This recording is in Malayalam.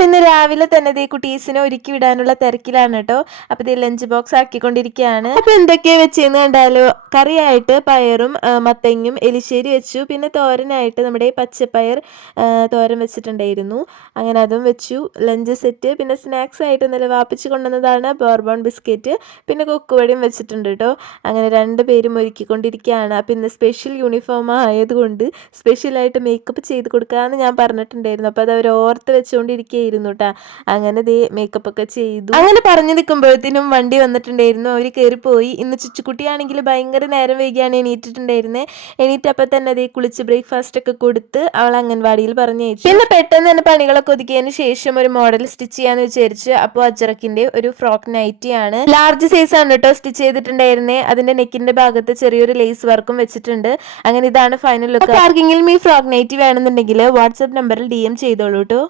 അപ്പൊ ഇന്ന് രാവിലെ തന്നെ ദേ കുട്ടീസിനെ ഒരുക്കി വിടാനുള്ള തിരക്കിലാണ് കേട്ടോ. അപ്പൊ ഇത് ലഞ്ച് ബോക്സ് ആക്കിക്കൊണ്ടിരിക്കുകയാണ്. അപ്പൊ എന്തൊക്കെയാ വെച്ചെന്ന് കണ്ടാലോ. കറിയായിട്ട് പയറും മത്തങ്ങയും എലിശ്ശേരി വെച്ചു. പിന്നെ തോരനായിട്ട് നമ്മുടെ പച്ചപ്പയർ തോരൻ വെച്ചിട്ടുണ്ടായിരുന്നു. അങ്ങനെ അതും വെച്ചു. Lunch set. പിന്നെ സ്നാക്സ് ആയിട്ട് ഇന്നലെ വാപ്പിച്ച് കൊണ്ടുവന്നതാണ് ബോർബോൺ ബിസ്ക്കറ്റ്. പിന്നെ കൊക്കുവടിയും വെച്ചിട്ടുണ്ട് കേട്ടോ. അങ്ങനെ രണ്ടുപേരും ഒരുക്കിക്കൊണ്ടിരിക്കുകയാണ്. അപ്പം ഇന്ന് സ്പെഷ്യൽ യൂണിഫോം ആയതുകൊണ്ട് സ്പെഷ്യലായിട്ട് മേക്കപ്പ് ചെയ്ത് കൊടുക്കാമെന്ന് ഞാൻ പറഞ്ഞിട്ടുണ്ടായിരുന്നു. അപ്പോൾ അത് അവർ ഓർത്ത് വെച്ചുകൊണ്ടിരിക്കുകയായിരുന്നു കേട്ടോ. അങ്ങനെ ദേ മേക്കപ്പ് ഒക്കെ ചെയ്തു. അങ്ങനെ പറഞ്ഞു നിൽക്കുമ്പോഴത്തേനും വണ്ടി വന്നിട്ടുണ്ടായിരുന്നു. അവർ കയറിപ്പോയി. ഇന്ന് ചുച്ചുക്കുട്ടിയാണെങ്കിൽ ഭയങ്കര നേരം വൈകിയാണ് എണീറ്റിട്ടുണ്ടായിരുന്നത്. എണീറ്റപ്പോൾ തന്നെ അതേ കുളിച്ച് ബ്രേക്ക്ഫാസ്റ്റ് ഒക്കെ കൊടുത്ത് അവൾ അംഗൻവാടിയിൽ പറഞ്ഞയച്ചു. പിന്നെ പെട്ടെന്ന് തന്നെ പണികളൊക്കെ ഒതുക്കിയതിന് ശേഷം ഒരു മോഡൽ സ്റ്റിച്ച് ചെയ്യാന്ന് വിചാരിച്ചു. അപ്പോൾ അജ്രക്കിന്റെ ഒരു ഫ്രോക്ക് നൈറ്റി ആണ്. ലാർജ് സൈസ് ആണ് കേട്ടോ സ്റ്റിച്ച് ചെയ്തിട്ടുണ്ടായിരുന്നേ. അതിന്റെ നെക്കിന്റെ ഭാഗത്ത് ചെറിയൊരു ലേസ് വർക്കും വെച്ചിട്ടുണ്ട്. അങ്ങനെ ഇതാണ് ഫൈനൽ ലുക്ക്. ആർക്കെങ്കിലും ഈ ഫ്രോക്ക് നൈറ്റി വേണമെന്നുണ്ടെങ്കിൽ വാട്സ്ആപ്പ് നമ്പറിൽ DM ചെയ്തോളൂ കേട്ടോ.